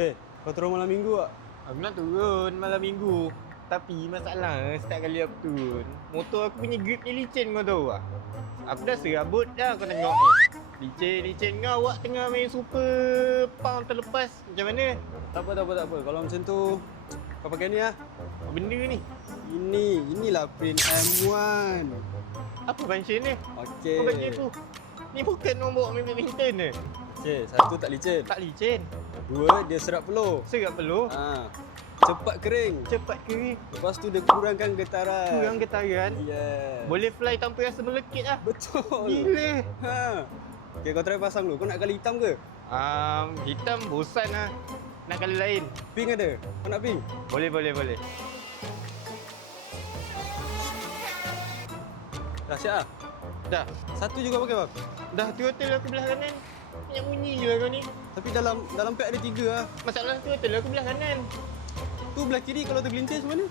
Weh, kau turun malam minggu tak? Aku nak turun malam minggu. Tapi masalah setiap kali aku turun, motor aku punya grip ni licin kau tahu tak? Aku dah serabut dah kau tengok ni. Licin kau awak tengah main super pound terlepas. Macam mana? Tak apa. Kalau macam tu, kau pakai ni lah. Apa benda ni? Inilah print M1. Apa function ni? Okey. Kau bagi aku. Ni bukan nombor main badminton ni. Okey, satu tak licin. Tak licin. Dua, dia serap peluh. Serap peluh. Cepat kering. Cepat kering. Lepas tu dia kurangkan getaran. Kurang getaran. Yes. Boleh fly tanpa rasa melekit lah. Betul. Gila. Okey, kau try pasang dulu. Kau nak kali hitam ke? Hitam bosan lah. Nak kali lain. Pink ada? Kau nak pink? Boleh. Dah siap lah? Dah. Satu juga pakai bang? Dah throttle aku belah kanan. Banyak bunyi je lah kau ni. Tapi dalam pack ada 3 lah. Masalah throttle aku belah kanan. Tu belah kiri kalau tergelintir macam mana?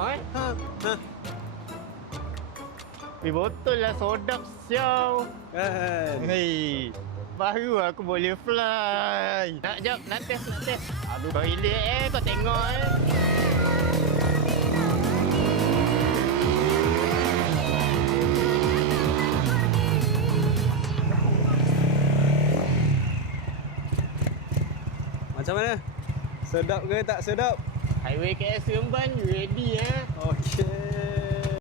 Ha. Botol lah sodap siau. Kan? Hei. Baru aku boleh fly. Nak test. Aduh kau elok kau tengok Macam mana? Sedap ke tak sedap? Highway KL Seremban ready Okey.